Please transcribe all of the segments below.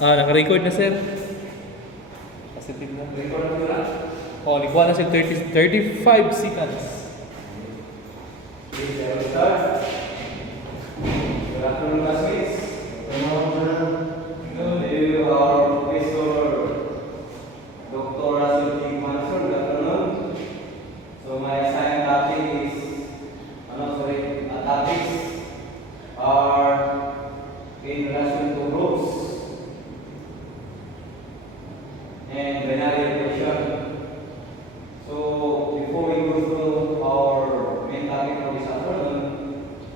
Naka-record na, sir. Positive na. Record na sila? Oo, nagbuha na sir 35 seconds. Okay, start. Good afternoon, classmates. Today our Professor Dr. Russell T. Manson. Good afternoon. So my assigned topic is, topics are in relation to groups and binary equation. So before we go through our main topic for this afternoon,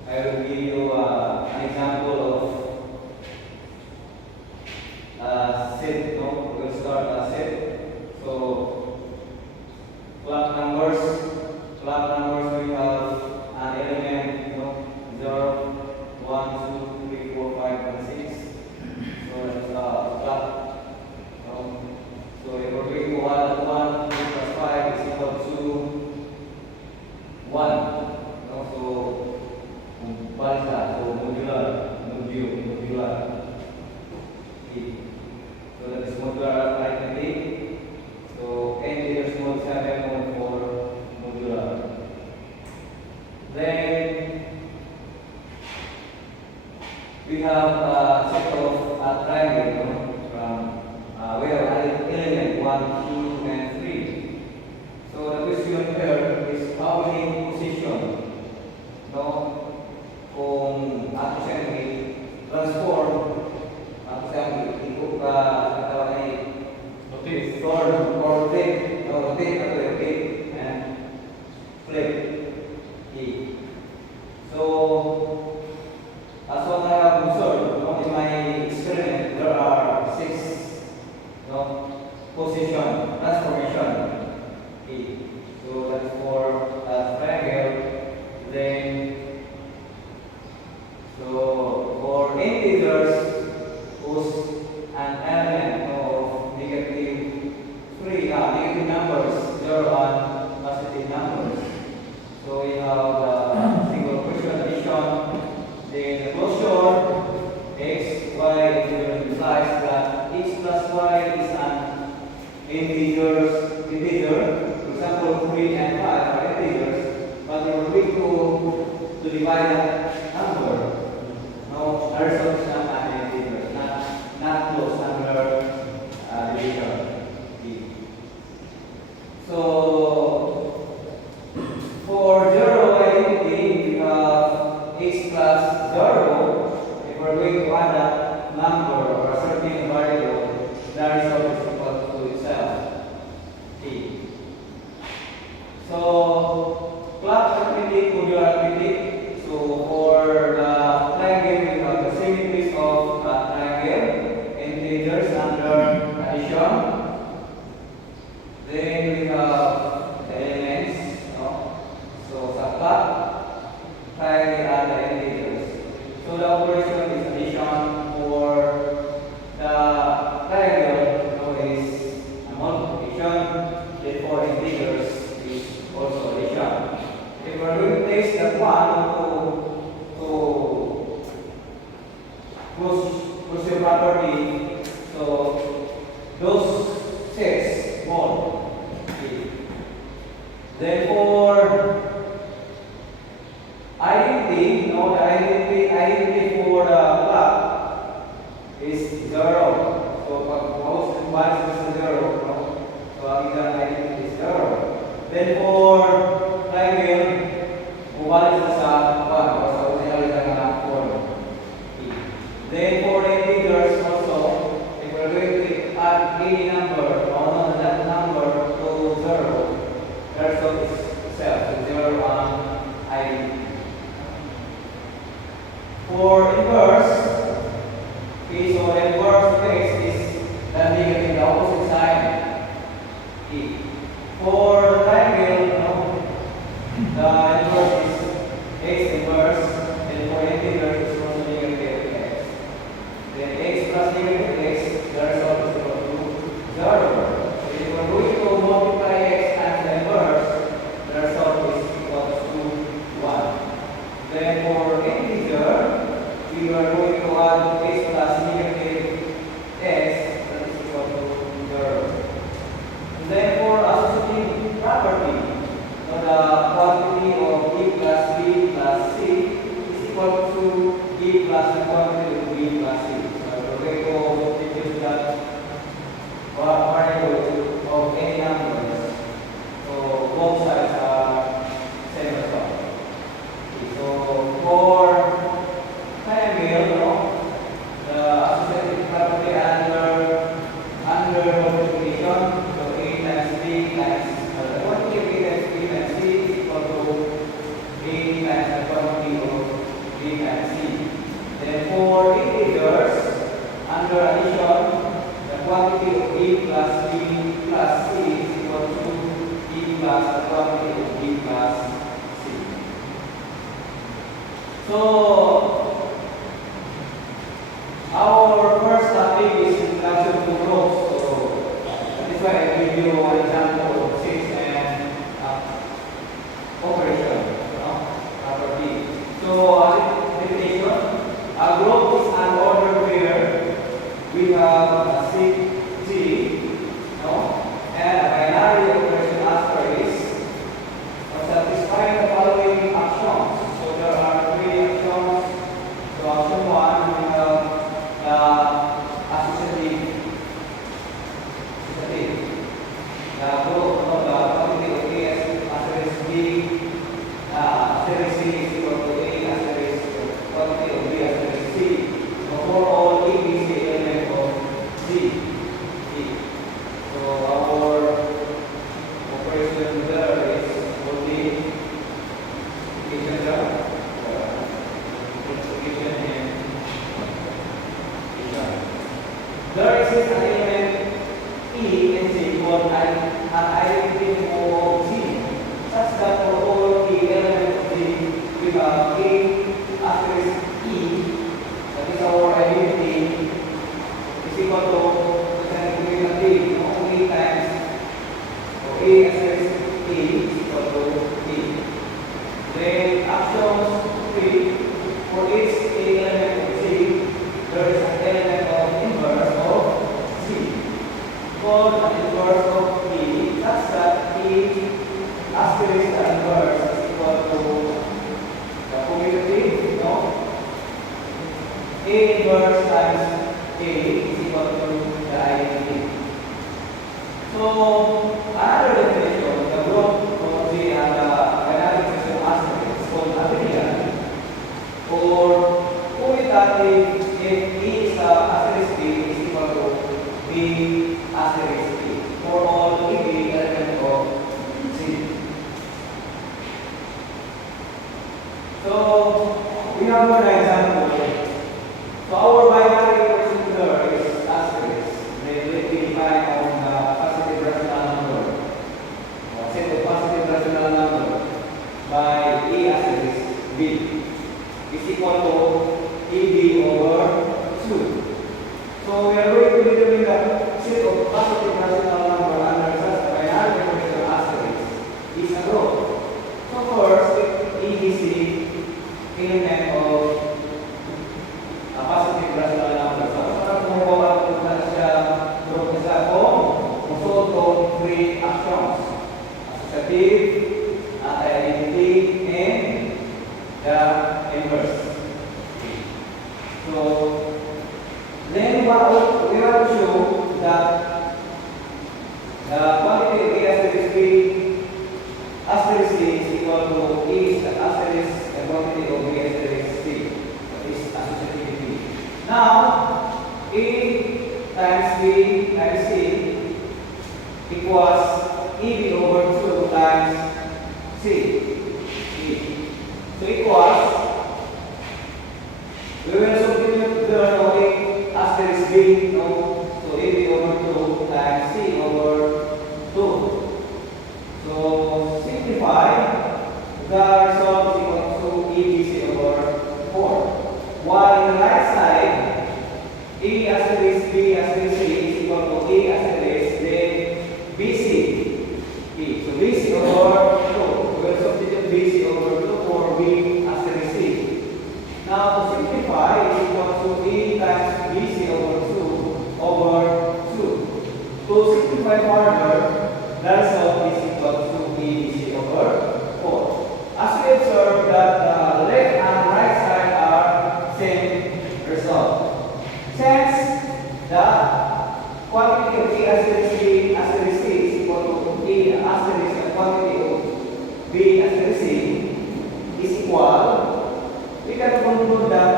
I will give you an example of set. No, we'll start a set. So clock numbers we have an element, 0, 1, 2, 3, 4, 5, and 6. So that's clock. So if we're going to add 1, 2 plus 5 is equal to 1. So what is that? So modular. So that is modular arithmetic. So n is mode 7, mode 4, modular. Then we have a set of triangle from we have element 1, 2, and 3. So the question here is how many positions kung ato siyang transform, ato siyang ikot katawa ay rotate and flip. Okay. So as what I have observed in my experiment, there are 6 position transformation. Okay. So that's for triangle. Then so for integers whose an element of negative numbers, 0 and positive numbers. So we have the single question addition. Then the closure x, y implies that x plus y is an integer. For example, 3 and 5 are integers, but we're going to divide that number. No, the result is not an integer, not close under division. So for 0 identity, we have x plus 0. If we're going to add a number or a certain variable, the result is equal to itself. Okay. So clock arithmetic, modular arithmetic. So for the triangle, we have the symmetries of triangle, integers under addition. Then we have the elements. So sa clock, triangle and the integers. So the operation is addition for the triangle is a multiplication. Therefore integers is also addition. If we're going to place that one to push your property, so those sets more. Okay. Then for identity, the identity for the clock is 0. So most one is 0. So the identity is 0. Then for triangle, umalis sa 1 o sa original na 4. Then for integers also, if we're going to add any number, that number to 0, the result is itself, so 0 and identity. For inverse, okay, so the inverse case is the negative addition, the quantity of A plus B plus C is equal to E plus the quantity of B plus C. So, our first topic is introduction to groups. So, that is why I give you an example of 6 and operation, property. So, definition, a group is an order where we have a sig G, and a binary operation asterisk satisfying the following actions. So, there are 3 actions. So, action 1, we have associative, the group of the quantity of A asterisk B, asterisk C is equal to A asterisk quantity of B asterisk C. So for all A, B, C element of C. So our operation there is multiplication and there exists an element E and C called an identity of Z, such that for all the elements of Z, we have A asterisk E, that is our identity, is equal to only times, so A asterisk E is equal to E. Then actions 3, for each A element of Z, there is an element of inverse of Z, called an inverse of E, such that E asterisk the inverse is equal to the commutative, A inverse times A is equal to the identity. So, another definition, the group of Z and the binary expression asterisk is called abelian or commutative if E is the asterisk B is equal to B asterisk B for all EB elements of Z. So, we have one example. So, our binary equation there is asterisk. They will be defined on the positive rational number. Set of positive rational number by E asterisk B is equal to EB over 2. So, we are going to determine the set of positive rational number under such a binary equation asterisk is a group. So, first, E is the element of a positive rational number. So, para kumuha ko na siya group isa ko, musuot ko 3 actions. Associative, identity, and the inverse. So, then we have to show that the quantity of A asterisk B asterisk C is equal to E asterisk the quantity of B asterisk C. That is associativity. Now, A times B times C equals EB over 2 times C. So equals, we will substitute the asterisk B, so EB over 2 times C over 2. So simplify, the result is equal to EBC over 4. While in the right side, E asterisk B asterisk C is equal to A asterisk then BC. So BC over 2. We will substitute BC over 2 for B asterisk C. Now to simplify, is equal to A times BC over 2 over 2. To simplify further, the result is equal to ABC over 4. As we observe that the left and right side are same result. Since the quantity of A asterisk B asterisk C is equal to A asterisk the quantity of B asterisk C is equal, we can conclude that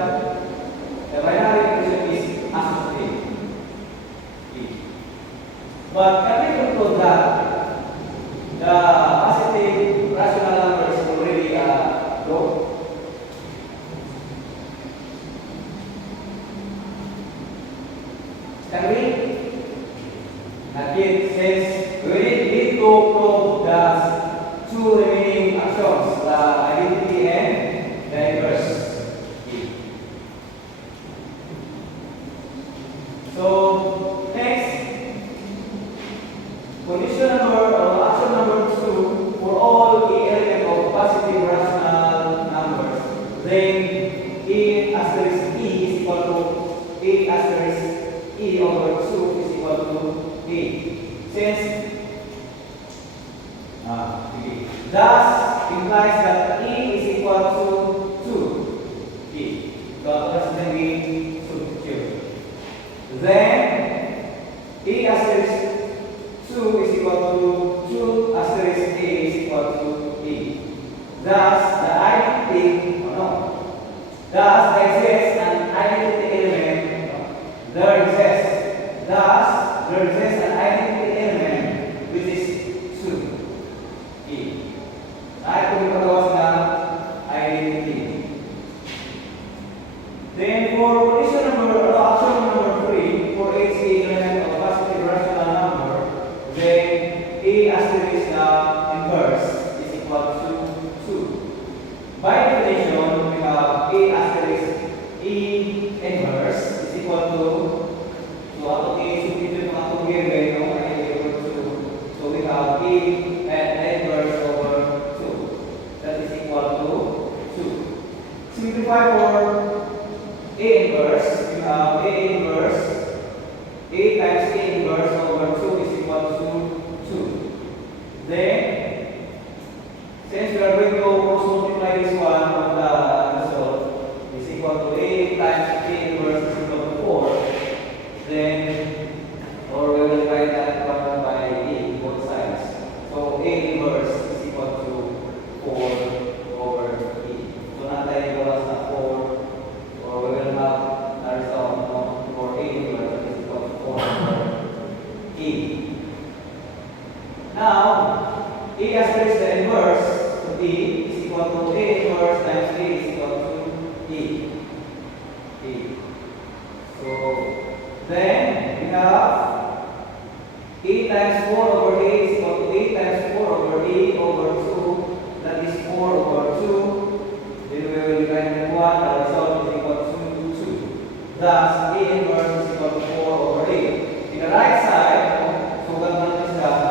the binary equation is associative. But can we conclude that the positive rational number is already a group? Agree? Not yet, since we need to prove the two remaining actions, the identity and the inverse. So, next, condition number or action number 2 for all the element of positive rational numbers, then A asterisk E is equal to A asterisk E over 2 is equal to A. Since thus implies that E is equal to 2. E. So that's the way substitute. Then E asterisk 2 is equal to 2 asterisk A is equal to E. Thus the identity, thus there exists an identity element. There exists an identity element which is 2. E. Ay kung ipagawas na identity. Then for condition number or action number 3 for each element of positive rational number, then A asterisk na inverse is equal to 2. By definition, we have A asterisk E inverse is equal to, so ato A substitute ng atong given, no? Ay equal to, so we have A inverse over 2. That is equal to 2. Simplify for A inverse, we have A inverse, A times A inverse over 2 is equal to 2. Then, since we are going to cross multiply this one of the result, is equal to A times A inverse is equal to 4, then, or we will write that one by A, both sides. So A inverse is equal to 4 over E. So not tayo gawas na 4, or we will have a result for A inverse is equal to 4 over E. Now, A asterisk the inverse to E is equal to A inverse times A is equal to E. So, then we have A times 4 over A is equal to A times 4 over A over 2. That is 4 over 2. Then we will divide by 1. The result is equal to 2. Thus, A inverse is equal to 4 over A. In the right side, so that is that.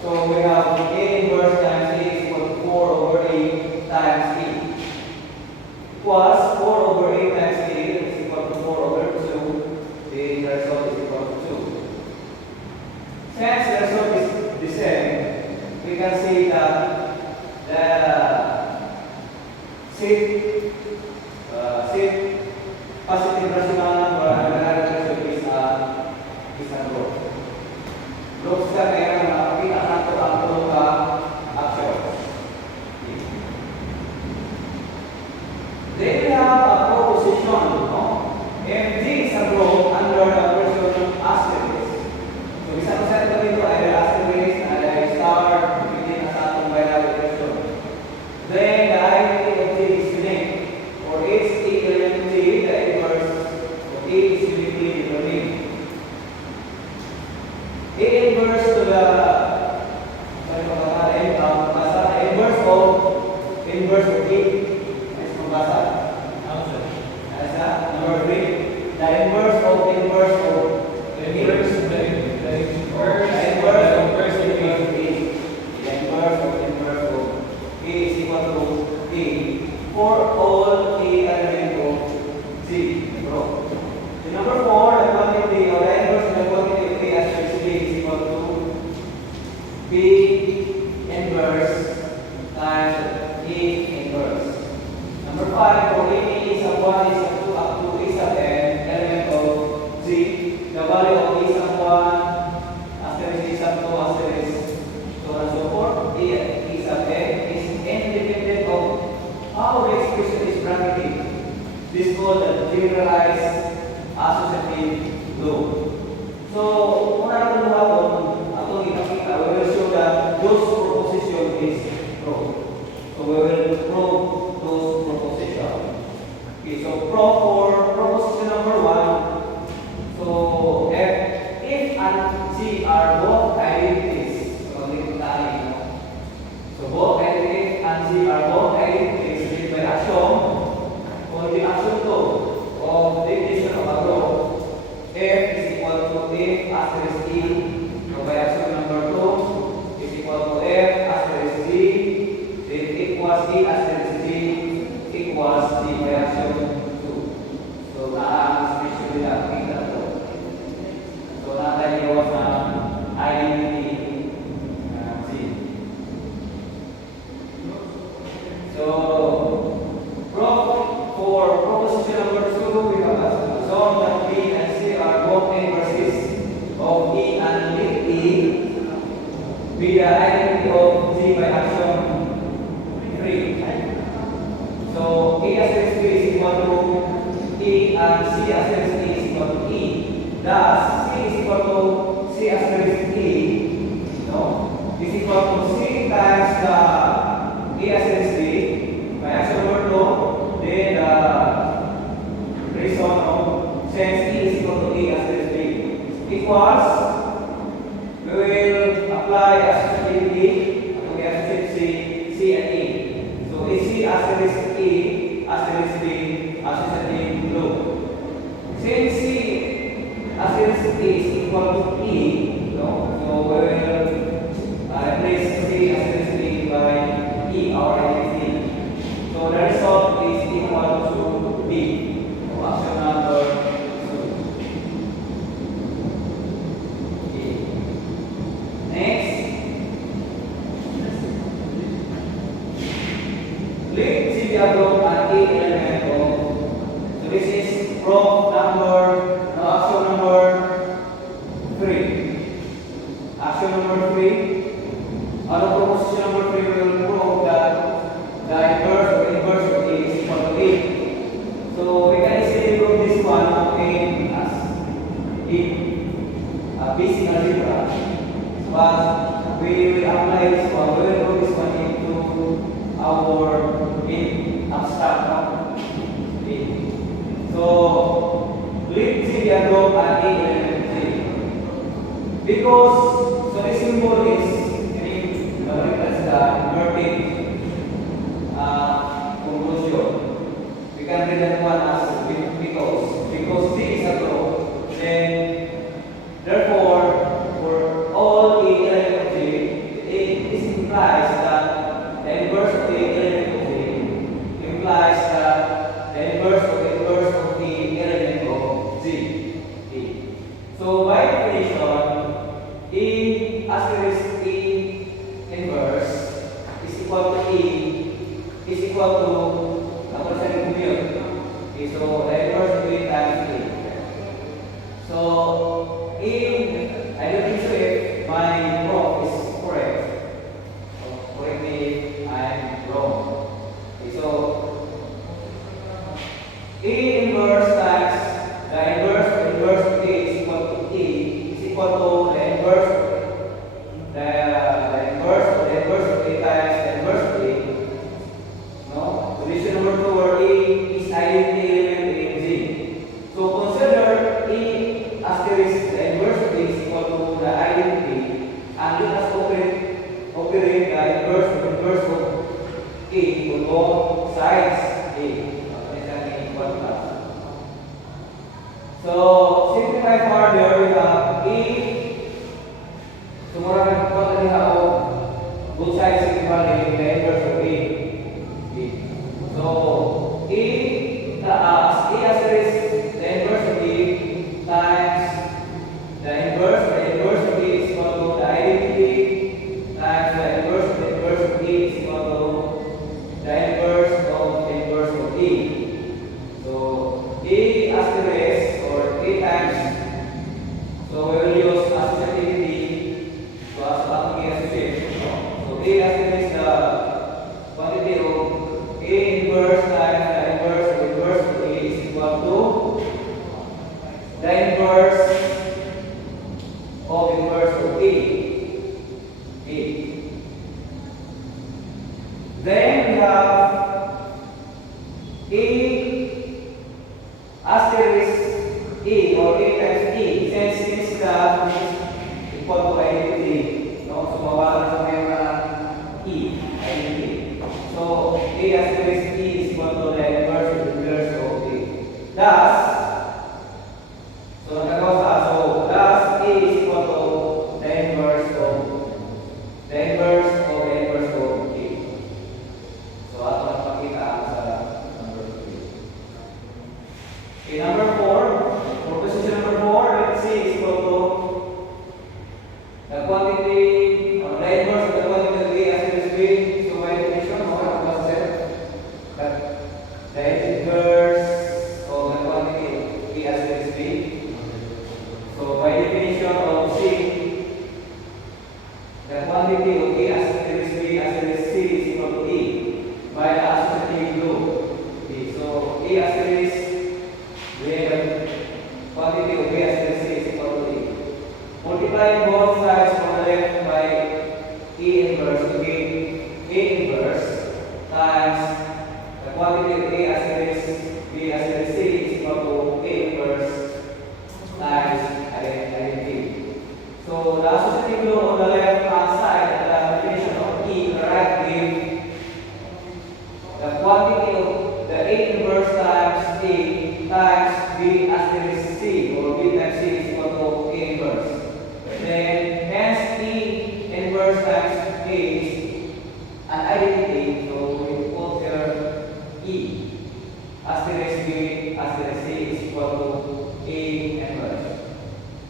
So we have A inverse times A is equal to 4 over A times E. Plus 4 over A times A is equal to 4 over 2. The result is equal to 2. Since the result is the same, we can say that the set positive rational number and the result is a group. Groups ka kaya makakita nato ang tulong action. Then we have a proposition. If G is a group under the person asterisk. So bisa ko sa ito dito ay asterisk and I star within sa atong binary question. Then the identity of G is unique. For each element G, the inverse of A is uniquely determined. A inverse to the inverse of A is mabasa. Number 3. The inverse of A. Is equal to A for all A element of Z. The number 4, the quantity or the inverse of the quantity of A asterisk B is equal to B inverse times A inverse. Number 5, for any A sub 1 is up to A sub n element of Z, the value of A sub 1 asterisk A sub 2 asterisk so on and so forth, A sub n is independent of how the expression is bracketed. This is called the generalized associative law. So, una natin buhaton, atong ipakita, we will show that those proposition is true. So, we will prove those proposition. Okay, so prove for proposition number 1. So, F C are both identities. So, dito tayo. So, both identities and C are both identities with by action. For the action 2 of the definition of a group, F is equal to F asterisk E. So, by action number 2 is equal to F asterisk G. Then equals E asterisk G equals G by action 2. So, na-expression nila kita to. So, nataliwas na identity C. So, for proposition number 2, we have assumed that B and C are both inverses of E and let E be the identity of G by action 3. So, E asterisk B is equal to E and C asterisk E is equal to E. Thus, C is equal to C asterisk E, no? Is equal to C times the E asterisk B by action number 2. Then the reason of since E is equal to E asterisk B equals, we will apply associativity to the associative C and E. So, is C asterisk E asterisk B associative group. Since C asterisk E is equal to E, no? So, we will replace C asterisk E by E, our identity. So, the result is equal to B, so option number 2. Okay. Next, let G group and E element of. So, this is proof number, no, action number 3. Action number 3. Ano proposition number 3 will prove that the inverse of A is equal to A. So we can easily prove this one of A as basic algebra. But we will apply this one, we will prove this one into our abstract. Okay. So let G be a group and A element G. Because, so this symbol is represents the inverted conclusion. We can read that one as because C is a group, then therefore for all A element of G, this implies that the inverse of the element of G implies that the inverse of the element of G. So by definition, E asterisk E inverse is equal to E is equal to apa saya compute. Okay, so the inverse of E times E. So I don't think so if my proof is correct. So correct me if I'm wrong. Okay, so E inverse times the inverse of E is equal to E is equal to the inverse of A times the inverse of A. No? Condition number 2 where A is identity element in G. So consider E asterisk the inverse of A is equal to the identity, and let us operate the inverse of A on both sides A. So simplify further, we have E. Sumura ng total niya o both sides equal the inverse of A. So E asterisk the inverse of A times the inverse of A is equal to the identity times the inverse of A is equal to the inverse of A. So A asterisk or A times, so we will use associativity to associate. So A asterisk the quantity of A inverse times the inverse of A is equal to the inverse of A. Then we have A asterisk A or A times E, since this graph is equal to identity. No? So, mawalan sa ngayon na E, identity. So, A asterisk E is equal to the inverse of the inverse of A. Thus, so nagkagawa sa, so, thus A is equal to the inverse of the inverse of the inverse of A. So, ato na pakita sa number 3. Okay, number 4. For position number 4, let's say is equal to the quantity or the inverse of the quantity of A asterisk B. So, by definition, what was said? That the inverse of the quantity of A asterisk B. So, by definition of C, the quantity of A asterisk B asterisk C is equal to E by the associative rule. Okay, so A asterisk, the quantity of A asterisk C is equal to E. Multiplying both sides on the left by A inverse to give A inverse times the quantity of A asterisk B asterisk C is equal to A inverse times identity. So the associative rule on the left hand side, the definition of E, the right give the quantity of the A inverse times A times B asterisk C, or B times C is equal to A inverse. Then hence E inverse times A is an identity, so we put here E asterisk B asterisk C is equal to A inverse.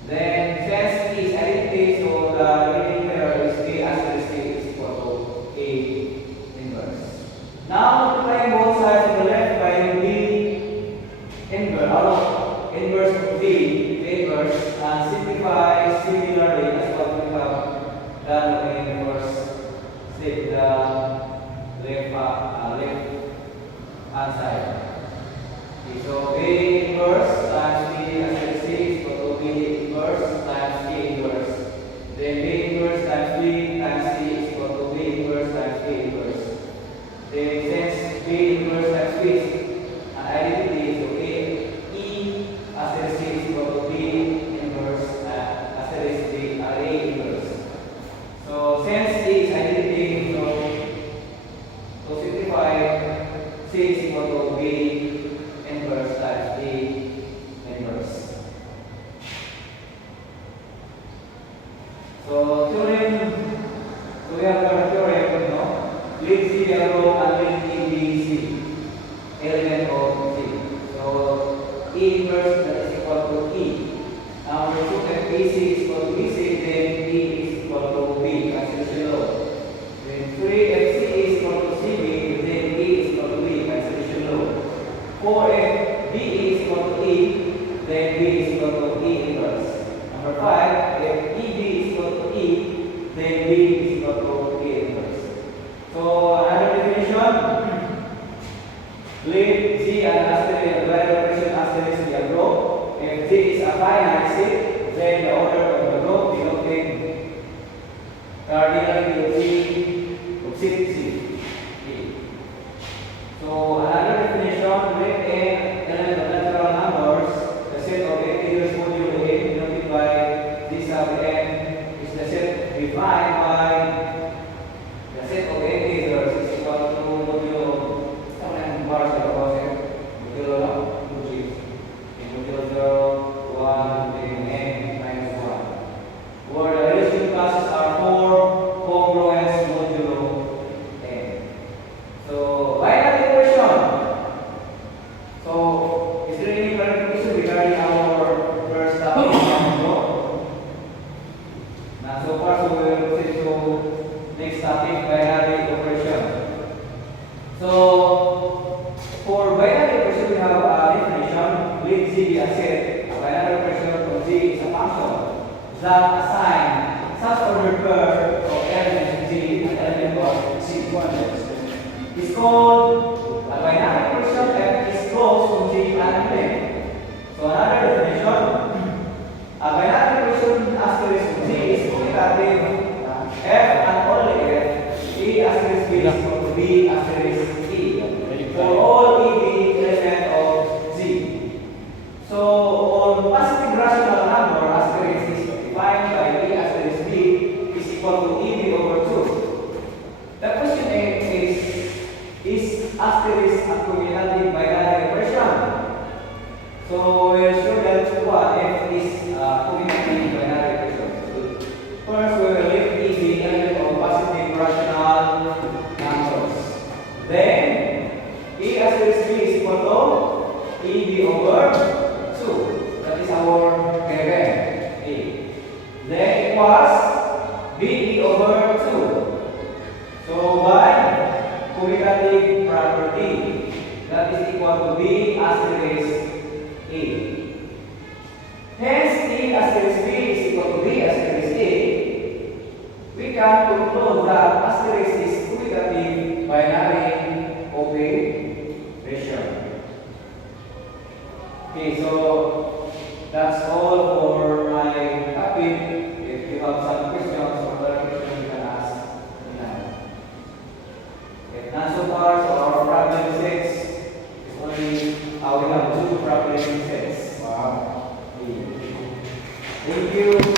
Then since E is identity, so the remaining there is A asterisk C is equal to A inverse. Now multiplying both sides to the left by B inverse, inverse of B inverse, and simplify similarly as what we have done in the first step, the left hand side. Okay, so B inverse times B asterisk C is equal to B inverse times A inverse. Then B inverse times B times C is equal to B inverse times A inverse. Then since B inverse times B is an identity, so A E asterisk C is equal to B inverse asterisk B A inverse. So since A is identity, so to simplify, C is equal to B inverse times A inverse. So theorem, so we have our theorem, no? Let C be a row and let E be C, element of C. So E inverse that is equal to E. Now we put that BC is equal to BC, then E is equal to B, cancellation law. Then 3FC is equal to CB, then E is equal to B, cancellation law. 4F B is equal to E, then B is equal to E inverse. Number 5, if EB is equal to E, then B is equal to E inverse. So another definition, let G and asterisk, the operation asterisk be a group. If G is a finite set, then the order of the group denoting cardinality of G of set C. So another definition, let N element of natural numbers, the set of integers modulo N denoted by this sub N is the set defined by the set of integers is equal to modulo bars of modulo ng modulo 0, 1, then N minus 1. Where the relationship classes are 4 congruence modulo N. So binary equation. So is there any clarification regarding our first topic? Now so far, so we will proceed to next topic, binary operation. So for binary operation, we have a definition. Let G be a set. A binary operation from G is a function that assign such ordered pair of elements G and element of G quantities. It's called a binary operation that is close to G and element. So another definition, a binary operation asterisk G is commutative F and only F. E asterisk B is equal to B asterisk E for all EB element of G. So on positive rational number asterisk is defined by E asterisk equals BE over 2. So by commutative property, that is equal to B asterisk A. Hence, A asterisk B is equal to B asterisk A. We can conclude that asterisk is commutative binary operation. Okay, so that's all for my topic. If you have some questions or clarification, you can ask me now. Okay, and so far, so our problem 6 is only, we have 2 problem sets. Wow. Okay. Thank you.